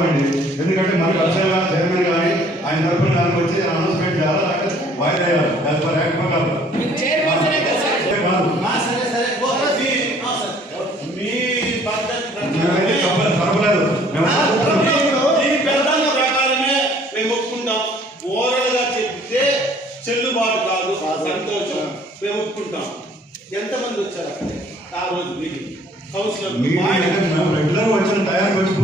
గౌరవం ఎందుకంటే మనకు అసలు చైర్మన్ కానీ ఆయన తరఫున దానికి వచ్చి అనౌన్స్మెంట్ చేయాలి లేకపోతే వాయిదా వేయాలి. చెల్లుబాటు కాదు. మేము ఒప్పుకుంటాం. ఎంతమంది వచ్చారు ఆ రోజు మీటింగ్ కౌన్సిలర్ రెగ్యులర్ వచ్చిన తయారు వచ్చి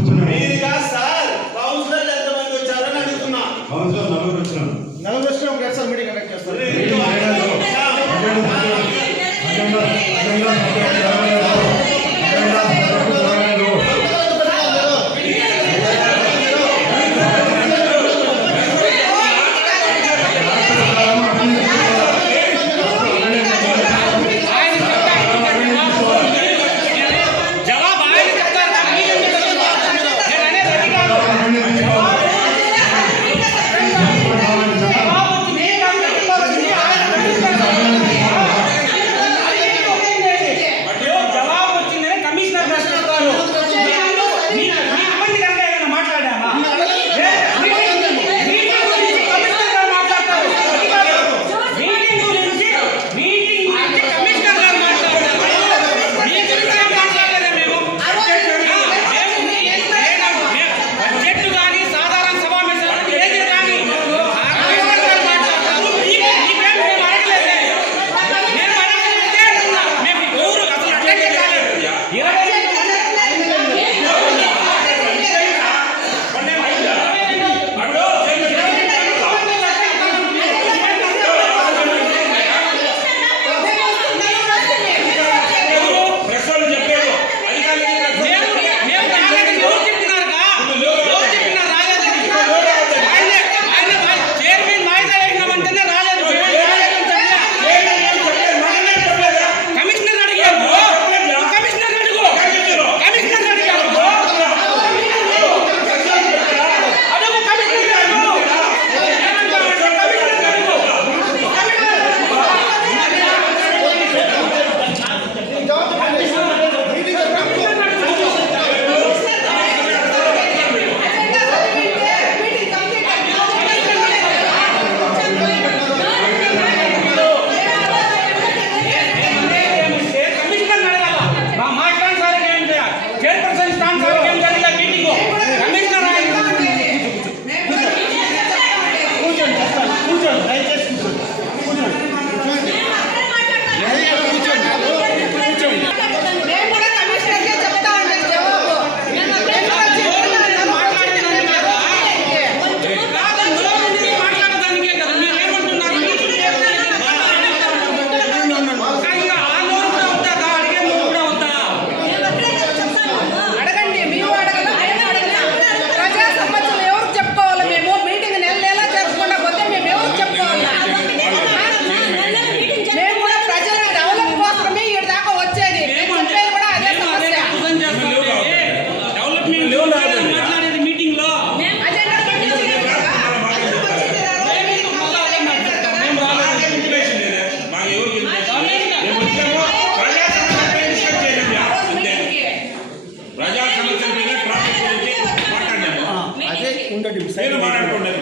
ఉండదు.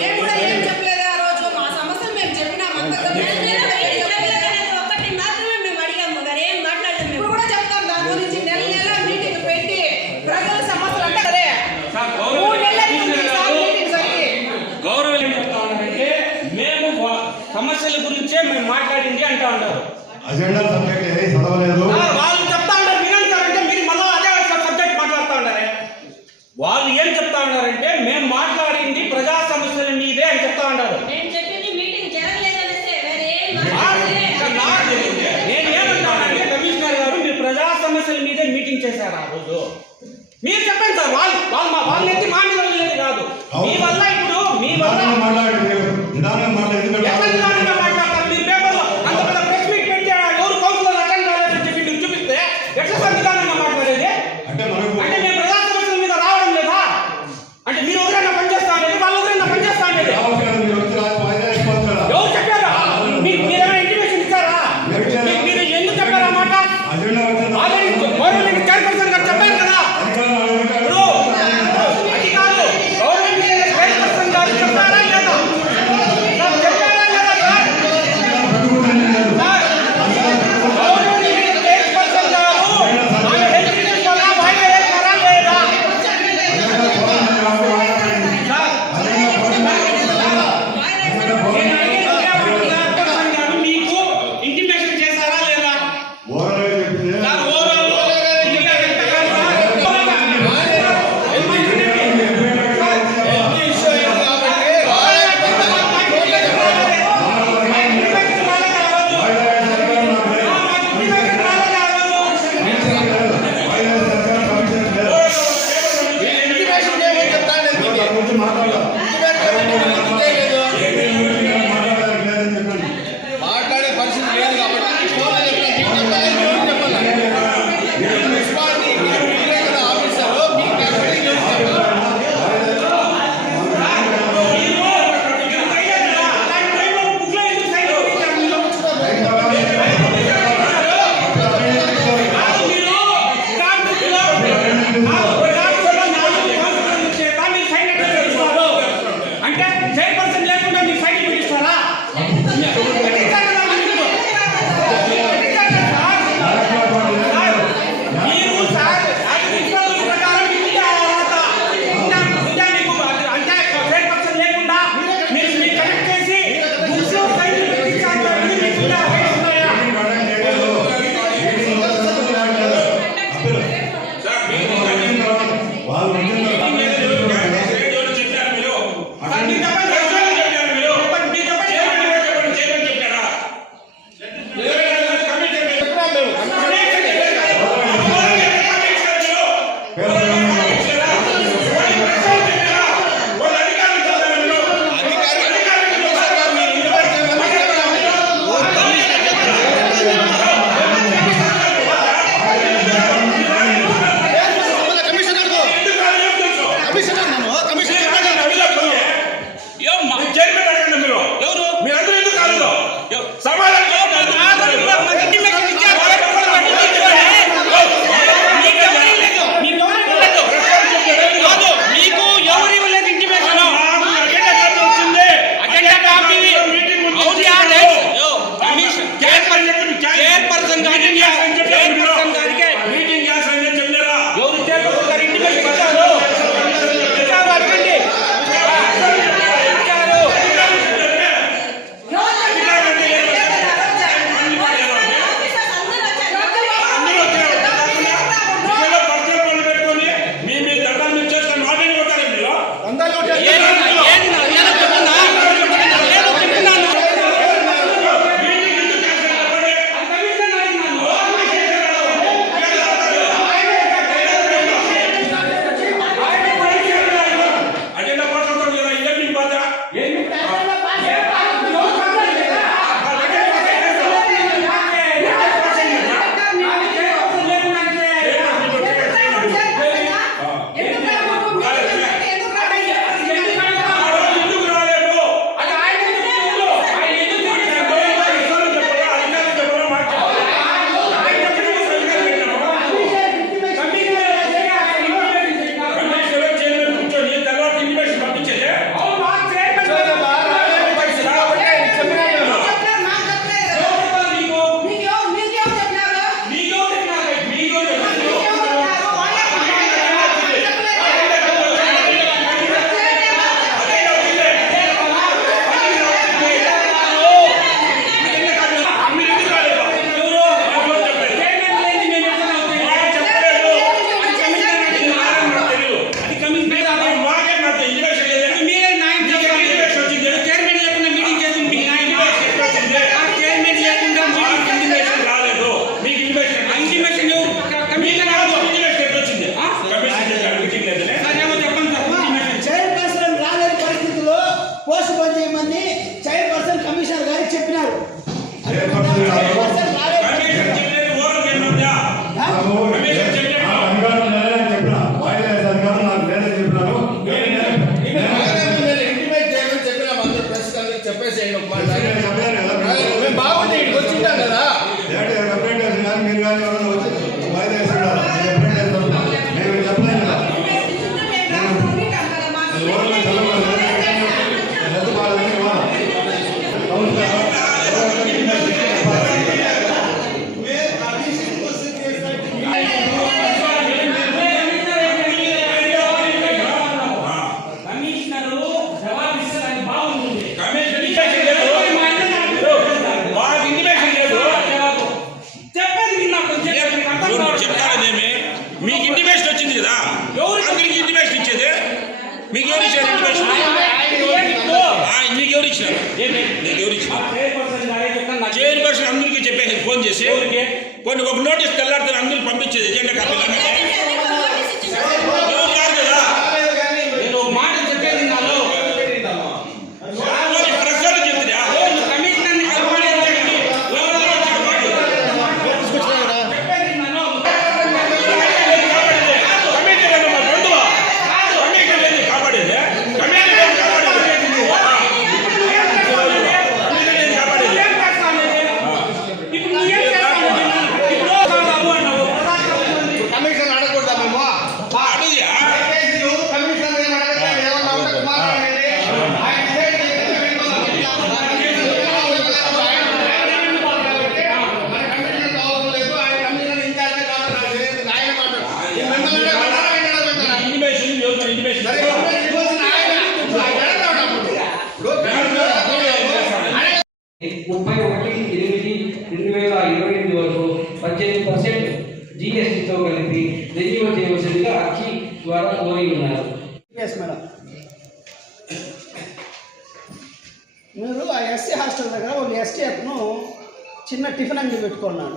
చెప్పలేదు. ఆ రోజు. మా మేము చెప్పినాం అంతా మేము అడిగాము కూడా గురించి నెల పెట్టి సమస్యలు మేము సమస్యల గురించే మేము మాట్లాడింది అంటా ఉన్నారు. అజెండా సబ్జెక్ట్ ఏది? చదవలేదు. Saludos. నీకు ఎవరు ఇచ్చిన చైర్ పర్సన్ చెప్పేసి ఫోన్ చేసి కొన్ని ఒక నోటీస్ తెల్లాడుతున్న అందరూ పంపించేది ఎజెండా కాపీలు చిన్న టిఫిన్ అంగి పెట్టుకున్నాడు.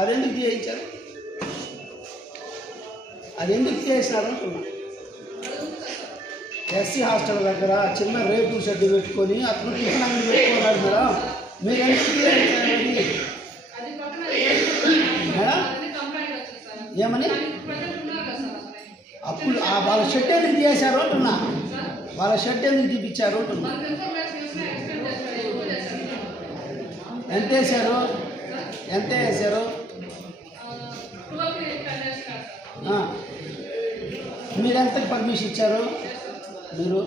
అదెందుకు చేయించారు? అది ఎందుకు చేసినారు అనుకున్నాను ఎస్సీ హాస్టల్ దగ్గర చిన్న రేపు షెడ్డు పెట్టుకొని అతను టిఫిన్ అంగి పెట్టుకున్నాడు మేడం? మీరు ఎందుకు మేడం ఏమని? అప్పుడు వాళ్ళ షెడ్ ఎందుకు చేశారు అంటున్నా? వాళ్ళ షెడ్ ఎందుకు తీపిచ్చారు అంటున్నా? ఎంత వేశారు? ఎంత వేశారు? మీరు ఎంత పర్మిషన్ ఇచ్చారు? మీరు?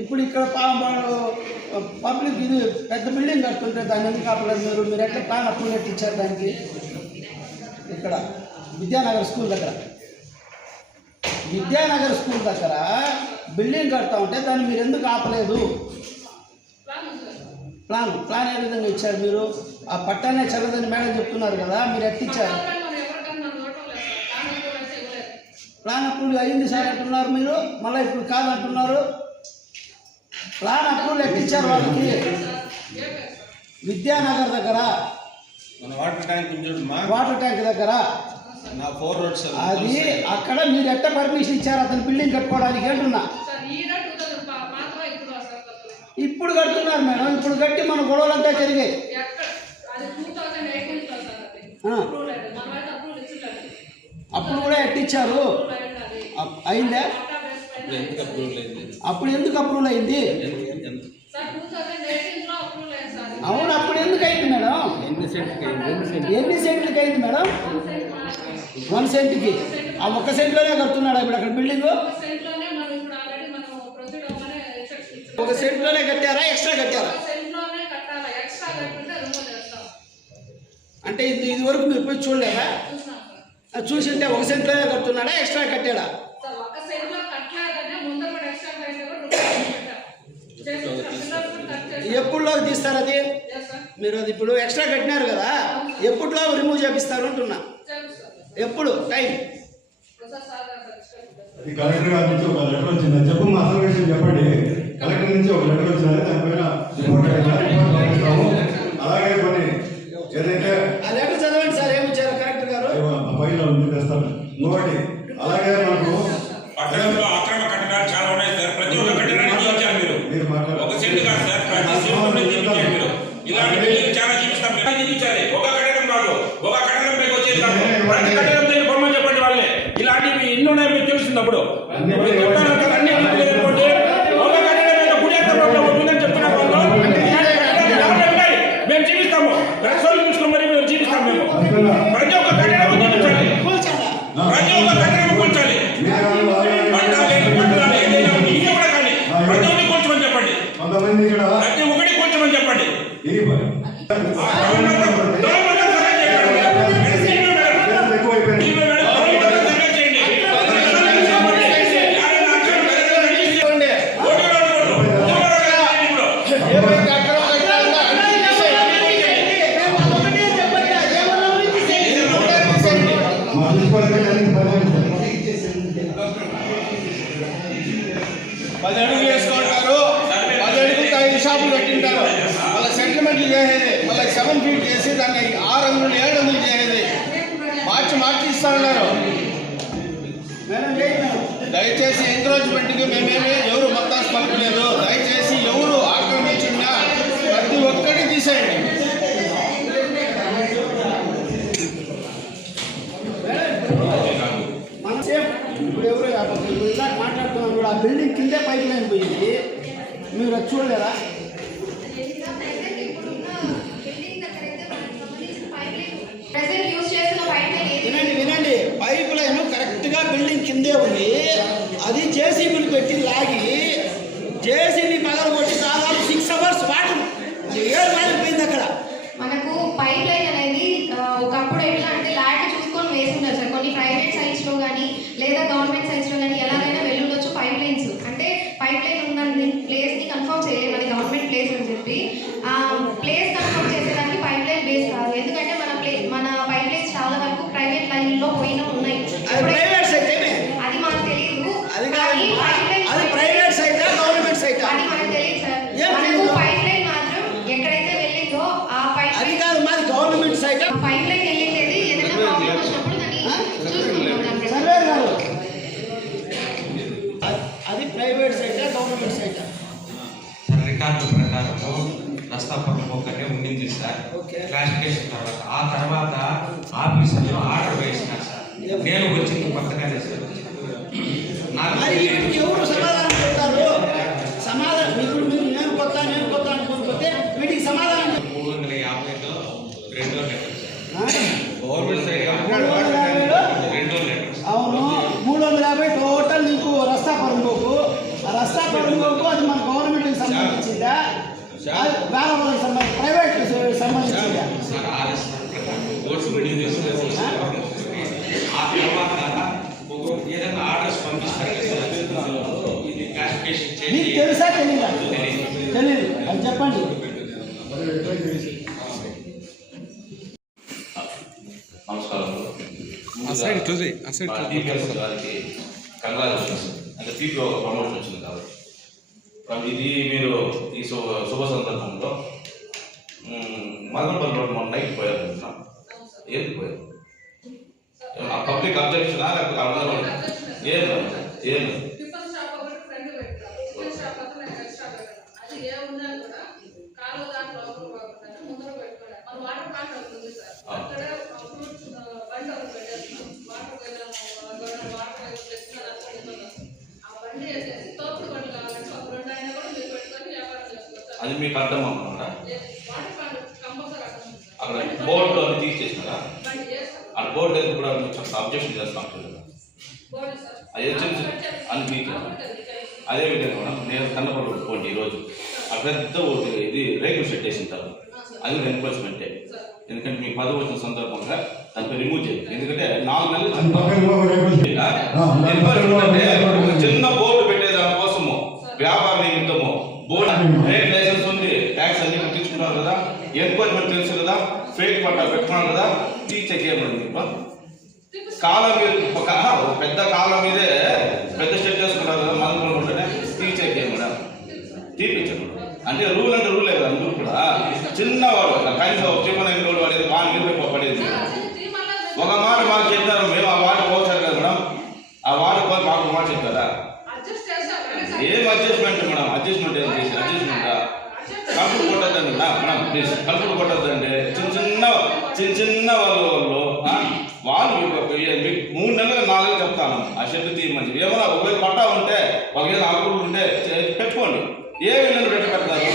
ఇప్పుడు ఇక్కడ పబ్లిక్ ఇది పెద్ద బిల్డింగ్ కడుతుంటే దాన్ని ఎందుకు ఆపలేదు మీరు? మీరు ఎట్లా ప్లాన్ అప్రూవ్ ఇచ్చారు దానికి? ఇక్కడ విద్యానగర్ స్కూల్ దగ్గర. విద్యానగర్ స్కూల్ దగ్గర బిల్డింగ్ కడతా ఉంటే దాన్ని మీరు ఎందుకు ఆపలేదు? ప్లాన్ ప్లాన్ ఏ విధంగా ఇచ్చారు మీరు? ఆ పట్టానే చదవదని మేడం చెప్తున్నారు కదా మీరు ఎట్టిచ్చారు? ప్లాన్ అప్రూవల్ అయింది సార్ అంటున్నారు మీరు మళ్ళీ ఇప్పుడు కాదంటున్నారు. ప్లాన్ అప్రూవల్ ఎట్టిచ్చారు వాళ్ళకి? విద్యానగర్ దగ్గర వాటర్ ట్యాంక్ దగ్గర. అది అక్కడ మీరు ఎట్ట పర్మిషన్ ఇచ్చారు అతను బిల్డింగ్ కట్టుకోవడానికి అంటున్నా. ఇప్పుడు కడుతున్నారు మేడం ఇప్పుడు కట్టి మన గొడవలంతా జరిగాయి. అప్పుడు కూడా ఎట్టిచ్చారు? అయిందా? అప్పుడు ఎందుకు అప్రూవల్ అయింది? అవును అప్పుడు ఎందుకు అయింది మేడం? ఎన్ని సెంట్లకి అయింది? మేడం? వన్ సెంట్కి ఆ ఒక్క సెంట్లోనే కడుతున్నాడు ఇప్పుడు అక్కడ బిల్డింగ్ ఒక సెంట్లోనే కట్టారా? ఎక్స్ట్రా కట్టారా? అంటే ఇది ఇది వరకు మీరు పోయి చూడలేదా? చూసింటే ఒక సెంట్లోనే కడుతున్నాడా? ఎక్స్ట్రా కట్టాడా? ఎప్పుడులోకి తీస్తారు అది? మీరు అది ఇప్పుడు ఎక్స్ట్రా కట్టినారు కదా? ఎప్పుడులో రిమూవ్ చేపిస్తారు అంటున్నా. ఎప్పుడు? టైం కలెక్టర్ గారి నుంచి ఒక లెటర్ వచ్చింది. చెప్పు మా అసలు విషయం చెప్పండి. కలెక్టర్ నుంచి ఒక లెటర్ వచ్చింది. దానిపైన. అలాగే కొన్ని ఏదైతే ఆ లెటర్ చదవండి సార్ ఏమి ఇచ్చారు కలెక్టర్ గారు? ఉంది తెస్తాను. అలాగే మనకు పట్టణంలో అక్రమ కట్టడాలు చాలా ఉన్నాయి సార్ ప్రతి ఒక్క కట్టడాన్ని చూపించారు మీరు మీరు మాట్లాడారు ఒక సెంట్ కాదు సార్ ప్రతి సెంట్ చూపించారు మీరు ఇలాంటి బిల్డింగ్ చాలా చూపిస్తాం మీరు చూపించాలి ఒక కట్టడం కాదు ఒక కట్టడం పైకి వచ్చేది కాదు ప్రతి కట్టడం దగ్గర బొమ్మ చెప్పండి వాళ్ళే ఇలాంటివి ఎన్ని ఉన్నాయో పది అడుగులు వేసుకుంటారు. పది అడుగులకి ఐదు షాపులు కట్టింటారు. మళ్ళీ సెటిల్మెంట్లు చేసేది. మళ్ళీ సెవెన్ ఫీట్ చేసి దాన్ని ఆరు అంగులు ఏడు అంగులు చేసేది. మార్చి మార్చి ఇస్తా ఉన్నారు. దయచేసి ఎంకరేజ్మెంట్కి మేమేమి ఎవరు మొత్తం పలకలేదు దయచేసి ఎవరు ఆక్రమించినా ప్రతి ఒక్కటి తీసేయండి మన సేఫ్ ఇప్పుడు ఎవరు ఇప్పుడు ఇందాక మాట్లాడుతున్నాం కూడా ఆ బిల్డింగ్ కిందే పైకి లైన్ పోయింది మీరు అది చూడలేదా వ్యవస్థాపక ఒకటే ఉండింది సార్. క్లారిఫికేషన్ తర్వాత. ఆ తర్వాత ఆఫీసర్లు ఆర్డర్ వేసిన సార్. నేను వచ్చింది కొత్తగానే మీకు తెలుసా తెలీదా? తెలీదు. అది చెప్పండి. గారికి కంగ్రాచులేషన్స్ అంటే ప్రమోషన్ వచ్చింది కాబట్టి. కాబట్టి ఇది మీరు ఈ శుభ శుభ సందర్భంలో మదనపల్లి రోడ్ మొన్న నైట్ పోయారు. ఏది పోయారు? పబ్లిక్ అబ్జెక్షనా లేకపోతే అర్థం ఏం ఏం? అది మీకు అర్థం అన్నమాట అక్కడ బోర్డు బండి చేస్తాం ఎందుకు కూడా మీరు అబ్జెక్షన్ చేస్తాం అది మీకు అదే విధంగా మేడం నేను కన్నపల్లి ఒప్పుకోండి ఈరోజు ఆ పెద్ద ఇది రేకులు షెడ్ వేసింటారు అది ఎన్ఫోర్స్మెంటే ఎందుకంటే మీ పదవి వచ్చిన సందర్భంగా దాన్ని రిమూవ్ చేయండి. ఎందుకంటే నాలుగు నెలలు చిన్న బోర్డు పెట్టే దానికోసము వ్యాపార నిమిత్తము బోర్డు ట్రేడ్ లైసెన్స్ ఉంది ట్యాక్స్ అన్ని కట్టించుకున్నారు కదా ఎన్ఫోర్స్మెంట్ తెలుసు కదా ఫేక్ పట్టా పెట్టుకున్నారు కదా తీ చెక్ చేయమని. మీకు కాలం మీద ఒక పెద్ద కాలం మీదే పెద్ద స్టెప్ చేసుకున్నారు కదా మనం ఉంటేనే తీ చెక్ చేయండి మేడం. తీపించండి అంటే రూల్ అంటే రూలే కదా అందరూ కూడా. చిన్నవాడు కనీసం ఒక చిన్న రోడ్డు పడేది బాగా నిర్వహి పడేది. ఒక మాట మాకు చెప్పారు మేము ఆ మాట పోతారు కదా మేడం. ఆ పోయి మాకు మాట చేసాం ఏం అడ్జస్ట్మెంట్ మేడం? అడ్జస్ట్మెంట్ ఏం చేసి అడ్జస్ట్మెంట్ కలుపుడు కొట్టద్దండి మేడం ప్లీజ్ కలుపుడు కొట్టద్దండి చిన్న చిన్న చిన్న చిన్న వాళ్ళు వాళ్ళు వాళ్ళు మీకు మూడు నెలలు నాలుగు చెప్తాను. ఆ షెడ్ తీయమని ఏమైనా ఒకవేళ పట్టా ఉంటే ఒకవేళ ఆకులు ఉంటే పెట్టుకోండి. ఏ విధంగా పెట్టి పెడతారు?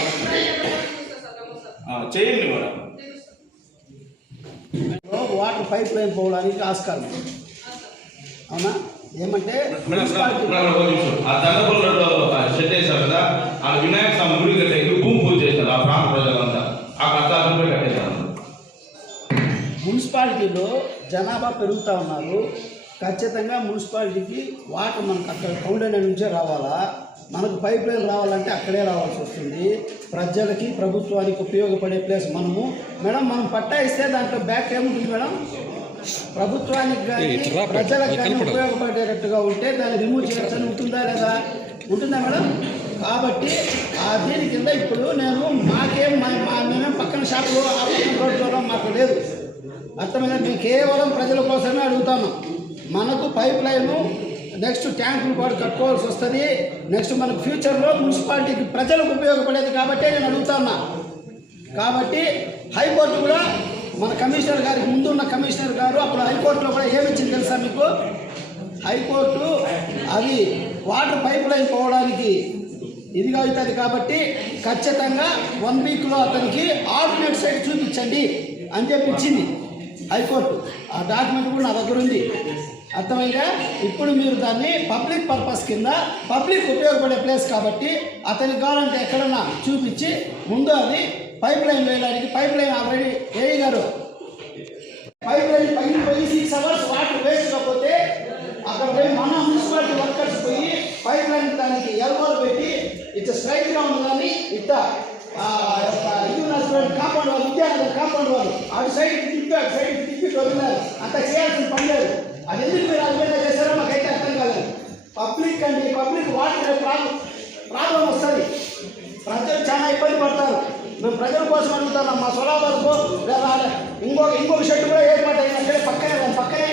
చేయండి మేడం. వాటర్ పైప్ లైన్ పోవడానికి ఆస్కారం. అవునా? ఏమంటే. ఆ దండపల్లిలో షెడ్ కదా ఆ వినాయక స్వామి గుడి భూమి పూజ చేశారు ఆ ప్రాంత ప్రజలంతా. ఆ కష్టాలు కట్టేశారు. మున్సిపాలిటీలో జనాభా పెరుగుతూ ఉన్నారు. ఖచ్చితంగా మున్సిపాలిటీకి వాటర్ మనకు అక్కడ కౌండైన నుంచే రావాలా? మనకు పైప్ లైన్ రావాలంటే అక్కడే రావాల్సి వస్తుంది. ప్రజలకి ప్రభుత్వానికి ఉపయోగపడే ప్లేస్ మనము. మేడం మనం పట్టా ఇస్తే దాంట్లో బ్యాక్ ఏముంటుంది మేడం? ప్రభుత్వానికి కానీ ప్రజలకు కానీ ఉపయోగపడేటట్టుగా ఉంటే దాన్ని రిమూవ్ చేయాల్సి ఉంటుందా లేదా? ఉంటుందా మేడం? కాబట్టి ఆ దీని కింద ఇప్పుడు నేను మాకేం మేమేం పక్కన షాపులో ఆ పక్కన రోడ్లో మాకు లేదు. అర్థమైందా? మేము కేవలం ప్రజల కోసమే అడుగుతాను. మనకు పైప్ లైను నెక్స్ట్ ట్యాంకులు కూడా కట్టుకోవాల్సి వస్తుంది. నెక్స్ట్ మనకు ఫ్యూచర్లో మున్సిపాలిటీకి ప్రజలకు ఉపయోగపడేది కాబట్టే నేను అడుగుతున్నా. కాబట్టి హైకోర్టు కూడా మన కమిషనర్ గారికి ముందున్న కమిషనర్ గారు అప్పుడు హైకోర్టులో కూడా ఏమిచ్చింది తెలుసా మీకు? హైకోర్టు అది వాటర్ పైప్ లైన్ పోవడానికి ఇదిగా అవుతుంది కాబట్టి ఖచ్చితంగా వన్ వీక్లో అతనికి ఆల్టర్నేట్ సైడ్ చూపించండి అని చెప్పి ఇచ్చింది హైకోర్టు. ఆ డాక్యుమెంట్ కూడా నా దగ్గర ఉంది. అర్థమైందా? ఇప్పుడు మీరు దాన్ని పబ్లిక్ పర్పస్ కింద పబ్లిక్ ఉపయోగపడే ప్లేస్ కాబట్టి అతనికి కావాలంటే ఎక్కడన్నా చూపించి ముందు అది పైప్ లైన్ వేయడానికి పైప్ లైన్ ఆల్రెడీ ఏఈ గారు. పైప్ లైన్ పైన పోయి సిక్స్ అవర్స్ వాటర్ వేస్ట్ కాకపోతే అక్కడ పోయి మన మున్సిపాలిటీ వర్కర్స్ పోయి పైప్ లైన్ దానికి ఎల్బోలు పెట్టి ఇట్లా స్ట్రైక్గా ఉన్నదాన్ని ఇట్ట ఆ, యొక్క ఇది కాంపౌండ్ వాళ్ళు విద్యానగర్ కాంపౌండ్ వాళ్ళు అటు సైడ్ తిప్పి అటు సైడ్ తిప్పి వదిలినారు అంత చేయాల్సిన పని లేదు. అది ఎందుకు మీరు అది చేశారో మాకైతే అర్థం కాలేదు. పబ్లిక్ అండి పబ్లిక్ వాటర్ ప్రాబ్లం వస్తుంది ప్రజలు చాలా ఇబ్బంది పడతారు మేము ప్రజల కోసం అడుగుతున్నాం మా సొలాబాలకు లేదా ఇంకొక ఇంకొక షెడ్ కూడా ఏర్పాటు అయింది అక్కడ పక్కనే దాని పక్కనే.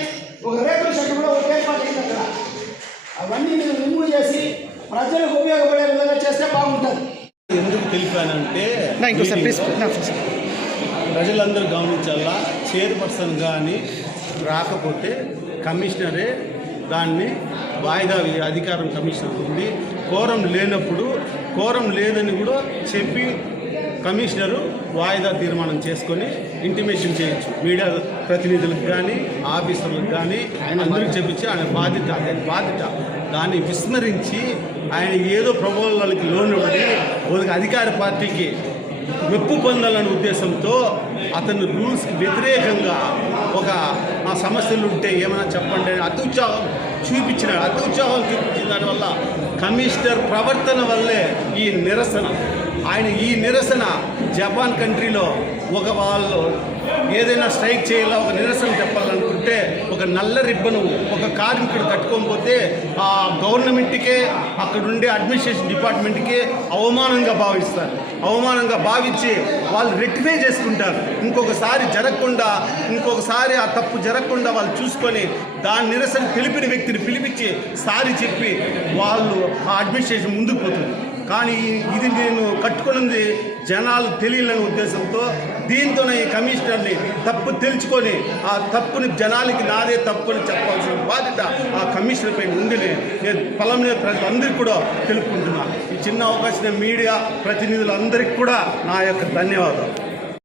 ఒక రేకుల షెడ్ కూడా ఒక ఏర్పాటు అయింది అక్కడ అవన్నీ మీరు రిమూవ్ చేసి ప్రజలకు ఉపయోగపడే విధంగా చేస్తే బాగుంటుంది. ఎందుకు తెలిపానంటే ప్రజలందరూ గమనించాలా? చైర్పర్సన్ కానీ రాకపోతే కమిషనరే దాన్ని వాయిదా అధికారం కమిషనర్ ఉంది. కోరం లేనప్పుడు కోరం లేదని కూడా చెప్పి కమిషనరు వాయిదా తీర్మానం చేసుకొని ఇంటిమేషన్ చేయొచ్చు. మీడియా ప్రతినిధులకు కానీ ఆఫీసర్లకు కానీ అందరికి చెప్పించి ఆయన బాధ్యత ఆయన బాధ్యత. దాన్ని విస్మరించి ఆయన ఏదో ప్రబోధాలకి లోనుపడి ఒక అధికార పార్టీకి మెప్పు పొందాలనే ఉద్దేశంతో అతను రూల్స్కి వ్యతిరేకంగా ఒక ఆ సమస్యలు ఉంటే ఏమైనా చెప్పండి అని అత్యుత్సాహం చూపించిన అత్యుత్సాహం చూపించిన దానివల్ల కమిషనర్ ప్రవర్తన వల్లే ఈ నిరసన. ఆయన ఈ నిరసన జపాన్ కంట్రీలో ఒక వాళ్ళు ఏదైనా స్ట్రైక్ చేయాలా ఒక నిరసన చెప్పాలనుకుంటే ఒక నల్ల రిబ్బను ఒక కార్మికుడు కట్టుకోకపోతే ఆ గవర్నమెంట్కే అక్కడుండే అడ్మినిస్ట్రేషన్ డిపార్ట్మెంట్కి అవమానంగా భావిస్తారు. అవమానంగా భావించి వాళ్ళు రెక్టిఫై చేసుకుంటారు. ఇంకొకసారి జరగకుండా ఇంకొకసారి ఆ తప్పు జరగకుండా వాళ్ళు చూసుకొని దాని నిరసన తెలిపిన వ్యక్తిని పిలిపించి సారి చెప్పి వాళ్ళు ఆ అడ్మినిస్ట్రేషన్ ముందుకు పోతుంది. కానీ ఇది నేను కట్టుకున్నది జనాలు తెలియలేని ఉద్దేశంతో దీంతోనే ఈ కమిషనర్ని తప్పు తెలుసుకొని ఆ తప్పుని జనాలకి నాదే తప్పు అని చెప్పాల్సిన బాధ్యత ఆ కమిషనర్పై ఉందని నేను పొలంలో ప్రజలందరికీ కూడా తెలుపుకుంటున్నాను ఈ చిన్న అవకాశం మీడియా ప్రతినిధులందరికీ కూడా నా యొక్క ధన్యవాదాలు.